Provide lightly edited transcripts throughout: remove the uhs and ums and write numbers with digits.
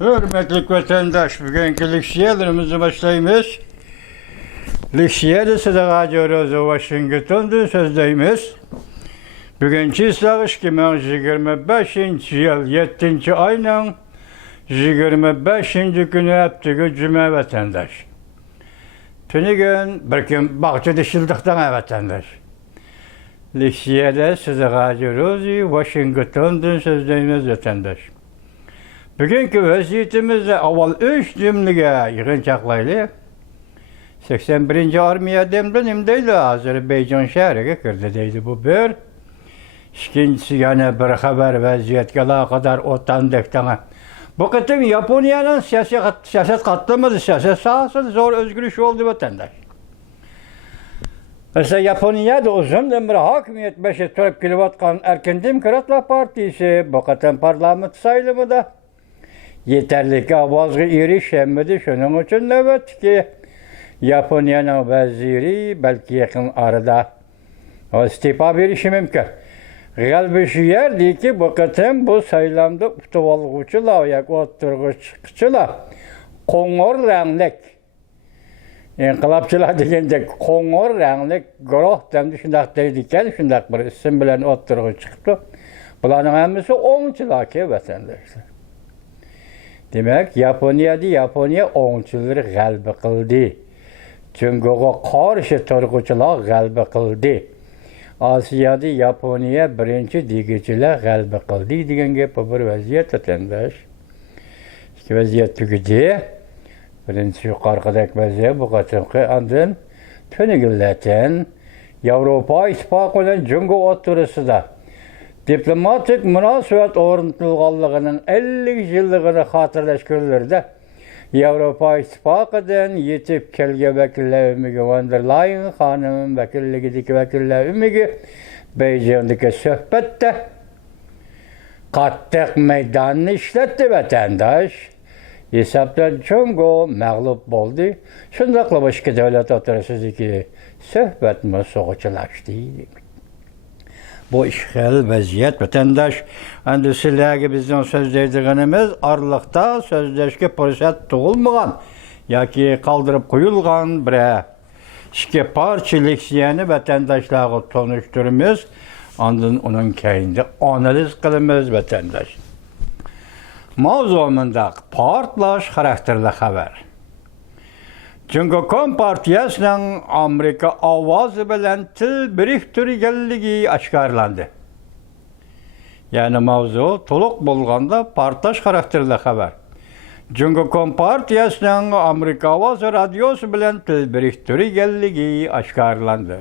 Hürmetli vatandaş, bugünkü liksiyelerimizi başlaymış. Liksiyede Sıdıka Corozu Washington'da sözdeyimiz. Bugünkü islagış ki 25. yıl 7. ayının 25. günü heptigi cüme vatandaş. Tünügün bir gün bahçede şıldıktan vatandaş. Liksiyede Sıdıka Corozu Washington'da sözdeyimiz vatandaş. Bugünkü vaziyetimizde avval 3 cümlege yığınçaqlaylı. 81. Armiya demden imdeydi Azerbaycan şehriga kirdi deydi bu bir. İkincisi yana bir haber vaziyetga kadar otandektan. Bu kıtım Yaponiyanın siyaset katlamızı, siyaset sahasında zor özgürlüş oldu vatandaş. Mesela Japonya'da uzun bir hakimiyet beşi törüp kilovatkan Erken Demokratlar Partisi bu kıtım parlament sayılımı da yeterli ki avazı erişemedi. Şunun için evet ki Japonya'nın veziri belki yakın arada istifa verişi mümkün. Galbi şu yer değil ki bu kıtım bu sayılamda utuvalgıçılar, yak oturgıççılar, koңor renklik, İnkılapçılar degende koңor renklik groh demdi şundak deydiken şundak bir isim bilen oturgıç çıktı. Buların hemisi oңçılar ki vatandaşlar. Demek Yaponiya oңçıları galbi kıldı. Çünkü o karşı turgıçılar galbi kıldı. Asya'da Yaponiya birinci digiciler galbi kıldı degen gep bir vaziyet vatandaş. İki vaziyet tüküdü. Birinci yukarıdaki vaziyet bu katımkı andın tönügülleten Avrupa İttifakı ile Cungo oturusu da diplomatik münasebet orantılganlığının 50 yıllığını hatırlaşkörlerde Avrupa İttifakı'dan yetip kelge vekiller ümigi von der Leyen hanımın vekilligideki vekiller ümigi Beijing'deki sohbette kattık meydanını işletti vatandaş. Hesaptan Cungo mağlup oldu. Şundakla başka devlet oturusu ki sohbet mi soğuçulaştı. Bu işgal vaziyet vatandaş endi sizlerge bizden sözleydiğimiz arlıkta sözleşke fırsat tuğulmagan yoki kaldırıp koyulgan bir iki parça leksiyani vatandaşlarga tanıştırımız. Andın onun keyinde analiz kılımız vatandaş. Mavzumunda partlaş karakterli haber. Çünkü Kompartiyasının Amerika avazı bilen til biriktirgelligi aşkarlandı. Yani mavzu toluk bulganda partlaş karakterli haber. Çünkü Kompartiyasının Amerika avazı radyosu bilen til biriktirgelligi aşkarlandı.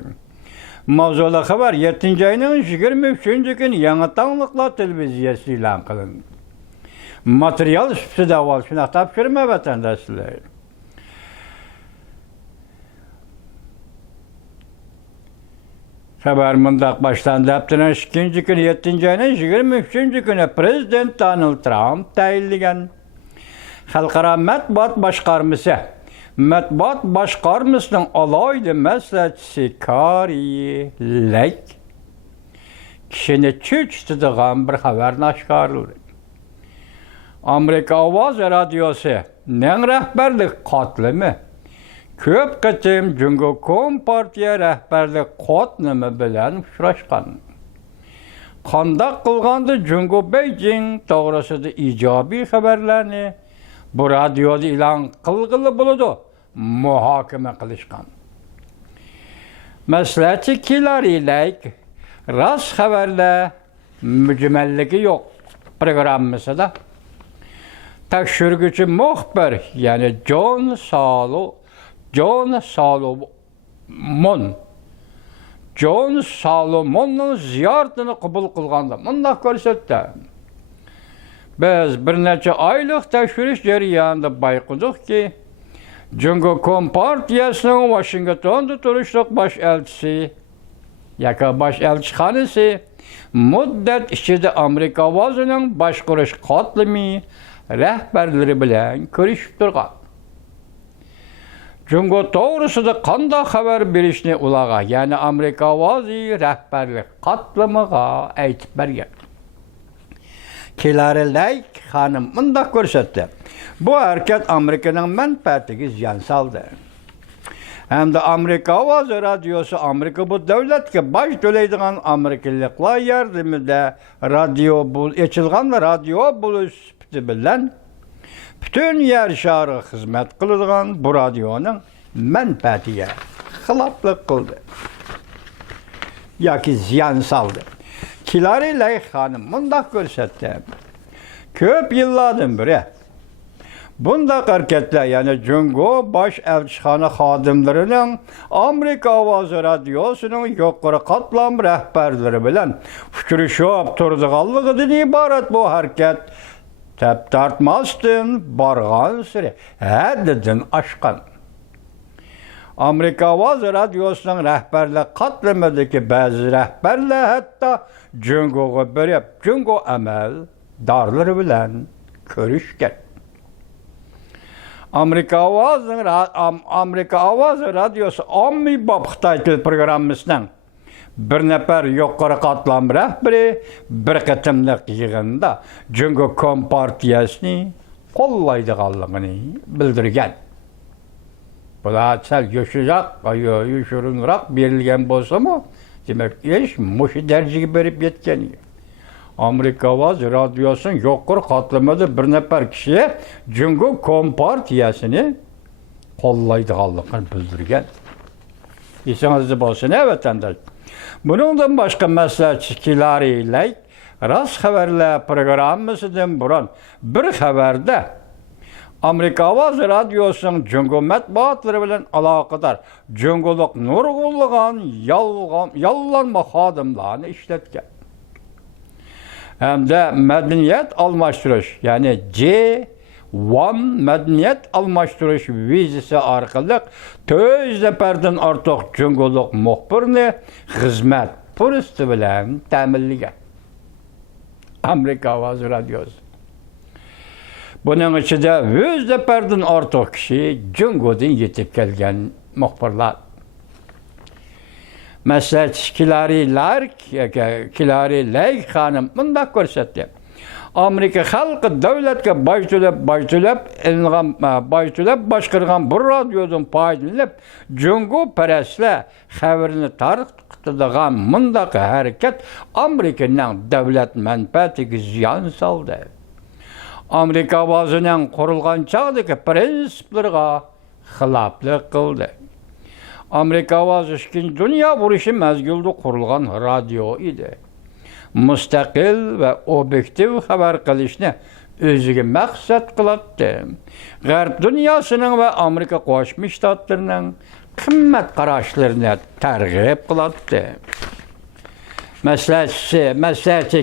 Mavzulu haber 7. ayının 23. günü Yanıtanlıkla televiziyası ilan kılındı. Materyal üstüde avval şuna tapşırma vatandaşlar. Haber mındak başlandı. Haftanın 2. günü 7. ayının 23. günü Prezident Donald Trump tayinligen Halkara Matbuat Başkarması'nın alaylı mesleğçisi Kari Lake kişini çüçtüdüğün bir haberini aşkarıldı. Amerika Avaz Radyosu nen rehberlik katlımı köp kıtım Cungo Kompartiya rehberlik katlımı bilen uçraşkan. Kandak kılgandı Cungo Beijing doğrusu da icabi haberlerini bu radyoda ilan kılgılı buludu muhakeme kılışkan. Mesleği kiler rast haberle mücmelligi yok programımızda da. Tekşürgücü muhbir yani John Salomon'un ziyaretini kabul kılganda. Bundan görsetті. Biz bir neçe aylık tekşürüş jarayonida bayqıdıq ki, Cungo Kompartiyasının Washington'da turuşluq baş elçisi, yaka baş elçixanası, müddet içinde Amerika avazının başqırış katlımı, rehberleri bilen görüşüp durgan. Cungo doğrusu da kanda haber berişini ulağa, yani Amerika avazı rehberlik katlımıga aytip bergen. Kilari Lake hanım mundaq ko'rsatdi. Bu hareket Amerika'nın menfaatiga ziyon soldi. Hamda Amerika ovozi radiosi Amerika bu davlatga boj to'laydigan amerikaliklar yordamida ochilgan radio bo'lish sifati bilan butun yer shariga xizmat qiladigan bu radioning manfaatiga xiloflik qildi yoki ziyon soldi. Kilari Lake hanım mundaq ko'rsatdi. Ko'p yillardan beri bundaq hareketler, yani Cungo baş elçixana xodimlarining Amerika ovozi radiosunun yuqori qatlam rahbarlari bilan uchrashib turdiganligidan iborat bu hareket tap tortmasdan borgan sari haddidan oshgan. Amerika ovozi radiosunun rahbarlar qatlamidagi ba'zi rahbarlar hatto Cungoga berib, Cungo amaldorlari bilan ko'rishgan. Amerika ovozi radiosi ommabop Xitoy til programmasining bir nafar yuqori qatlam rahbari bir qatimliq yig'inda Cungo kompartiyasini qo'llaydiganligini bildirgan. Bular sal yoshirunroq berilgan bo'lsa-mu, demak, ish mushu darajaga berib yetgan. Amerika ovozi radiosunun yuqori qatlamida bir nafar kishi Cungo kompartiyasini qo'llaydiganligini bildirgan. Esingizda bo'lsin, vatandosh. Buningdan boshqa maslahatchi Kilari Lake Rost xabarlar programmasidan burun bir xabarda Amerika ovozi radiosunun Cungo matbuotlari bilan aloqador Cungoliq nurg'unlagan yollanma xodimlarni ishlatgan. Hem de medeniyet almashtirish, yani C1 medeniyet almashtirish vizasi orqali 400 nafardan ortiq Cungoliq muxbirni xizmat puristi bilan ta'minlagan. Amerika ovozi radiosi. Buning ichida 100 nafardan ortiq kishi Cungodan yetib kelgan muxbirlar. Maslahatchi Kilari Lake hanım bundaq ko'rsatdi. Amerika xalqi davlatga boj to'lab boshqargan bu radiodan foydalanib, Cungo parastlar xabarini tarqatadigan bundaq harakat Amerikaning davlat manfaatiga ziyon soldi. Amerika ovozining qurilgan chog'dagi prinsiplariga xiloflik qildi. Amerika ovozi Ikkinchi dunyo urushi mezgilida qurilgan radio edi. Mustaqil va obyektiv xabar qilishni o'ziga maqsad qiladi. G'arb dunyosining va Amerika Qo'shma Shtatlarining qimmat qarashlarini targ'ib qiladi. Maslahatchi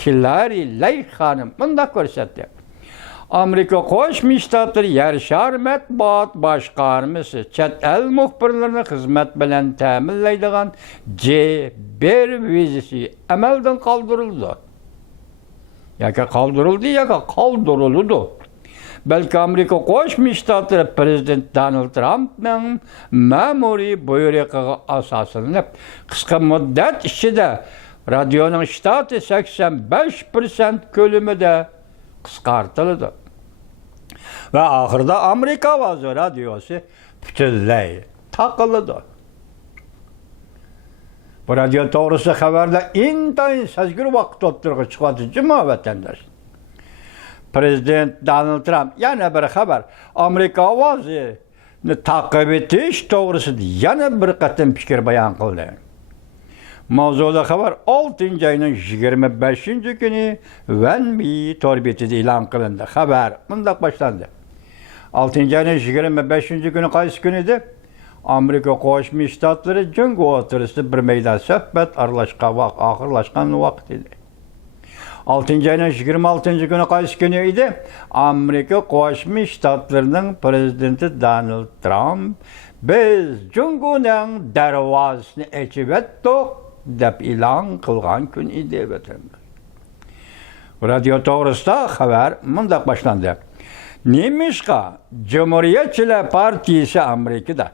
Kilari Lake hanım bundaq ko'rsatdi. Amerika Qo'shma Shtatlari yer shari matbuot boshqarmasi chet el muxbirlarini xizmat bilan ta'minlaydigan C1 vizasi amaldan qoldirildi. Yoki qoldirildi. Balki Amerika Qo'shma Shtatlari prezident Donald Trumpning ma'muriy buyrug'iga asoslanib, qisqa muddat ichida radioning shtati 85% ko'limida qisqartirildi. Ve ahırda Amerika ovozi radiosi butunlay taqildi. Bu radio to'g'risida xabarda intayin sezgir vaqt o'ttirg'i chiqadi juma vatandosh. Prezident Donald Trump yana bir xabar Amerika ovozini ta'qib etish to'g'risida yana bir qatim fikr bayon qildi. Mavzuda xabar 6-oyning 25-kuni Vanmi torbetida e'lon qilindi. Xabar bundaq boshlandi. 6-oyning 25-kuni qaysi kun edi? Amerika Qo'shma Shtatlari Cungo o'rtasida bir maydon suhbat oxirlashgan vaqt edi. 6-oyning 26-kuni qaysi kun edi? Amerika Qo'shma Shtatlarining prezidenti Donald Trump biz Cungoning darvozasini ochib etdik deb e'lon qilgan kun edi. Radio to'g'risida xabar mundaq boshlandi. Nemishqa Cumhuriyetçiler Partiyasi Amerikada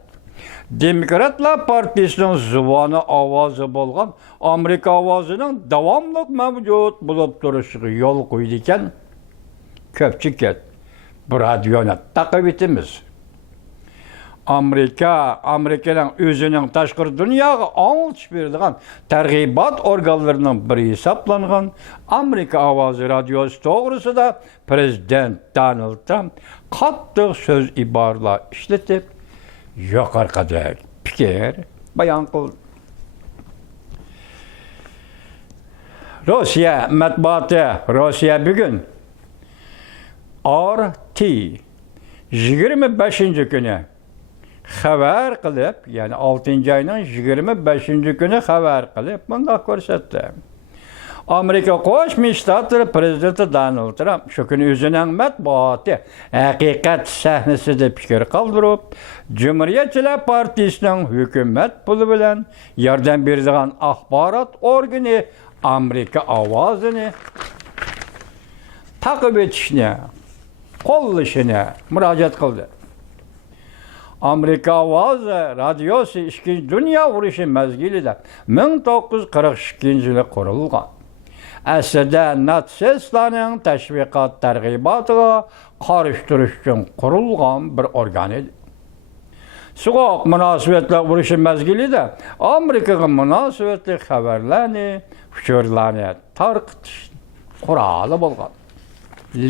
Demokratlar Partisining zuvoni ovozi bo'lgan Amerika ovozining davomli mavjud bo'lib turishiga yo'l qo'ydi ekan, ko'pchilik bu radioni taqib etimiz. Amerikaning o'zining tashqi dunyoga anglitish berilgan targ'ibot organlarining biri hisoblangan Amerika ovozi radiosi to'g'risida prezident Donald Trump qattiq so'z iboralar ishlatib, yuqoridagi fikr bayon qildi. Rossiya matbuoti Rossiya bugun RT 25 kuni xabar qilib, ya'ni 6-oyning 25 kuni xabar qilib, bunday ko'rsatdi. Amerika Qo'shma Shtatlari prezidenti Donald Trump shu kuni o'zining matbuoti haqiqat sahnasida fikr qoldirib, Cumhuriyetchilar Partiyasining hukumat puli bilan yordam beradigan axborot organi Amerika ovozini taqib etishni, qo'llashini murojaat qildi. Amerika ovozi radiosi 2. Dunyo urushi mezgilida 1942-yilda qurilgan. Aslida natsistlarning tashviqot targ'ibotiga qarshi turish uchun qurilgan bir organ edi. So'q munosabatlar urushi mezgilida Amerikaga munosabatli xabarlarni, fikrlarni tarqitish quroli bo'lgan.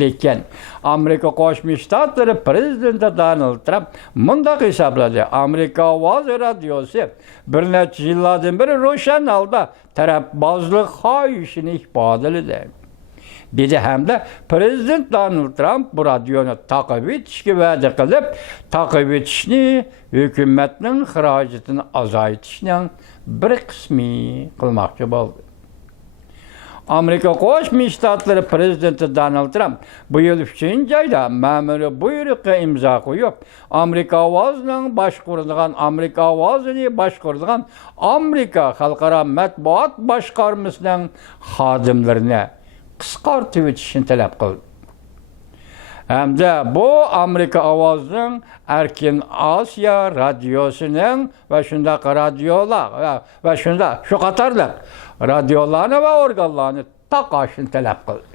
Lekin Amerika Qo'shma Shtatlari prezidenti Donald Trump mundaq hisobladi: Amerika ovozi radiosi bir necha yillardan beri ro'shan holda tarafbozlik xohishini ifodaladi. Dedi hamda prezident Donald Trump bu radioni taqib etishga va'da qilib, taqib etishni hukumatning xarajatini azaytishning bir qismi qilmoqchi bo'ldi. Amerika Qo'shma Shtatlari prezidenti Donald Trump bu yil 3-oyda ma'muriy buyruqqa imzo qo'yib, Amerika ovozini boshqaradigan Amerika xalqaro matbuot boshqarmasining xodimlarini qisqartirib o'tishni talab qildi. Hamda bu Amerika ovozining Erkin Osiyo radiosining va shunday radiolar va shunday shu qatorliq radiolarni va organlarni taqashni talab qildi.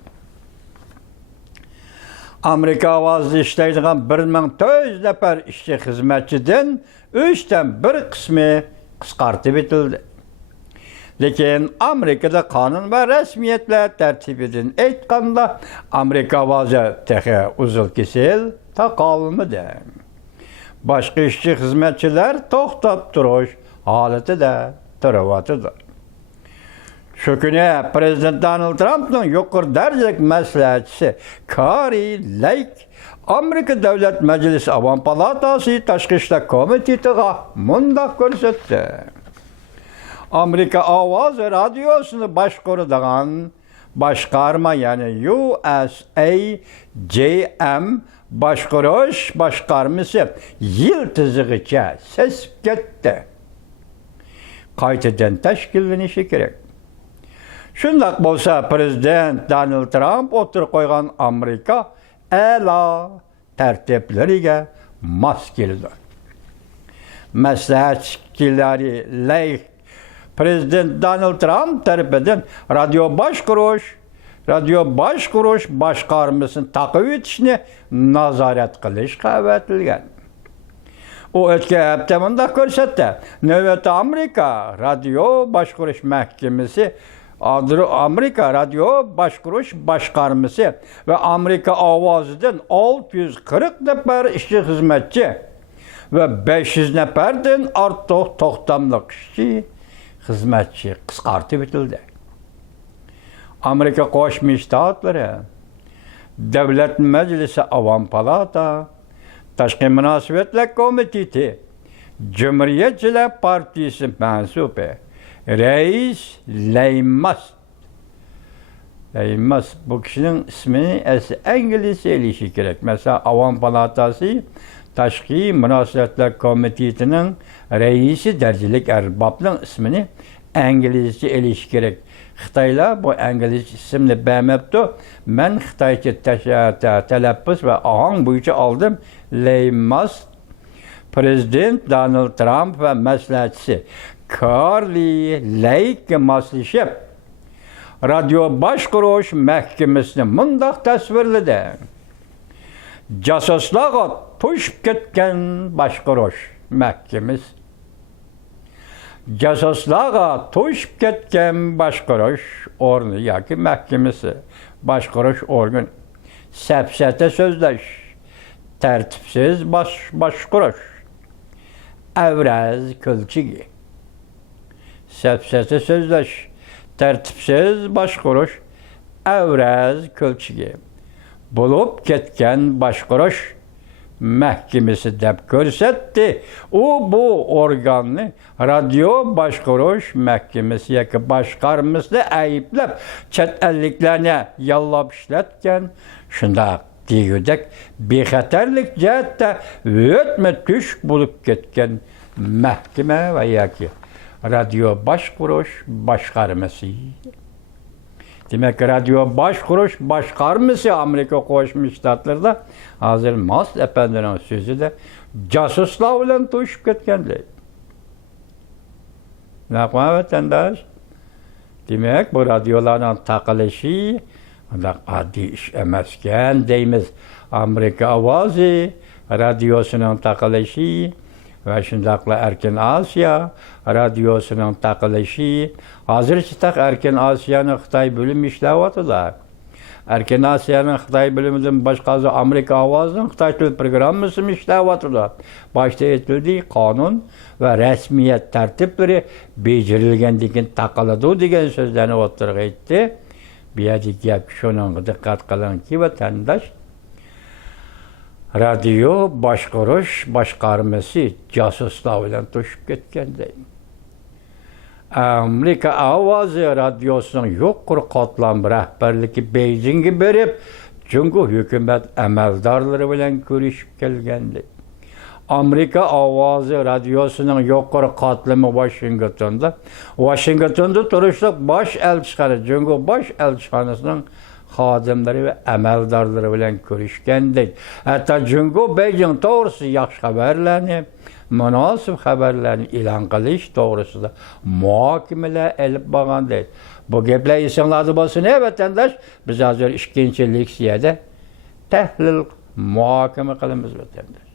Amerika ovozida ishlaydigan 1400 nafar ishchi xizmatchidan 3dan 1 qismi qisqartirib etildi. Lekin Amerikada qonun va rasmiyatlar tartibidan aytganda Amerika ovozi texi uzil-kesil taqolmadi. Boshqa ishchi xizmatchilar to'xtab turish holatida turibdi. Shu kuni prezident Donald Trumpning yuqori darajalik maslahatchisi Kari Lake Amerika Davlat Majlisi Avom palatasi Tashqi ishlar komitetiga mundaq ko'rsatdi: Amerika ovozi radiosini boshqaradigan boshqarma, ya'ni USAJM boshqarish boshqarmasi yil tizig'icha sesib ketdi. Qaytadan tashkillanishi kerak. Shundoq bo'lsa, prezident Donald Trump o'tirib qo'ygan Amerika a'lo tartiblariga mos keldi. Maslahatchilari Lake prezident Donald Trump tarafidan radio boshqarish boshqarmasini taqib etishni nazorat qilish qavatilgan. U o'tgan hafta bunday ko'rsatdi: navbatda Amerika radio boshqarish mahkamasi, Amerika radio boshqarish boshqarmasi va Amerika ovozidan 640 nafar ishchi xizmatchi va 500 nafardan ortiq to'xtamli ishchi xizmatchi qisqartirib etildi. Amerika Qo'shma Shtatlari Davlat Majlisi Avom palata Tashqi munosabatlar komiteti Cumhuriyetchilar Partiyasi mansubi Reis Leymas bu kishining ismini inglizcha elishi kerak. Mesela Avom palatasi Tashqi munosabatlar komitetining raisi darajalik arbobning ismini inglizcha elishi kerak. Xitoylar bu inglizcha ismni bermabdi. Men xitoycha talaffuz va ohang bo'yicha oldim. Leymas Prezident Donald Trump ve məsləhətçisi Carly Lake maslashib Radio Başquruş Məhkəməsini mundaq təsvirlədi. Casuslarga to'shib ketgan Başquruş Məhkəməsi. Casuslarga to'shib ketgan Başquruş orni yoki Məhkəməsi, Başquruş organ, səpsətə sözləş, tərtibsiz başquruş, əvraz külçigi. Səpsətə sözləş, tərtibsiz başquruş, əvraz külçigi. Bulup ketken Başquruş Məhkəməsi deb görsətdi. O bu organı Radio Başquruş Məhkəməsi yoki başqarmasını ayıplab, chet elliklarni yallab ishlatgan, shundaq degudek bexatarlik jihatda o'tma tush bo'lib ketgan mahkama va yoki Radio Başquruş başqarması. Demek Radio Başquruş başqarması Amerika Qo'shma Shtatlarida hozir Mas efendining sözü de casuslar bilan to'shib ketganlar. Naqma vatandaş. Demek bu radyolarning taqilishi oddiy ish emaskan deymiz. Amerika ovozi radyosuning taqilishi ve shundaqla Erkin Asiya radyosuning taqilishi. Hozircha taq Erkin Asiyani Xitoy bo'limi ishlayaptilar. Erkin Asiyani Xitoy bo'limidan boshqasi Amerika ovozining Xitoy til programmasi ishlayaptilar. Boshda aytildi, qonun va rasmiyat tartiblari bejirilgandan keyin taqiladi degan so'zlarni o'tirg'a aytdi. Bu yerda gap shunga diqqat qilingki, vatandosh, Radio Başquruş başqarması casuslar bilan to'shib ketganday. Amerika ovozi radyosuning yuqori qatlam rahbarligi Beijingga berib, Jungo hukumat amaldorlari bilan ko'rishib kelgandi. Amerika ovozi radyosuning yuqori qatlami Washingtonda turishliq bosh elchixona, Jungo bosh elchixonasining xodimlari ve amaldorlari bilan ko'rishgandek. Hatto Jungo Beijing to'g'risida yaxshi xabarlarni, munosib xabarlarni e'lon qilish to'g'risida muhokamalar olib borgandek. Bu gaplar esinglarda bo'lsin, vatandosh. Biz hozir 2-leksiyada tahlil muhokama qilamiz vatandosh.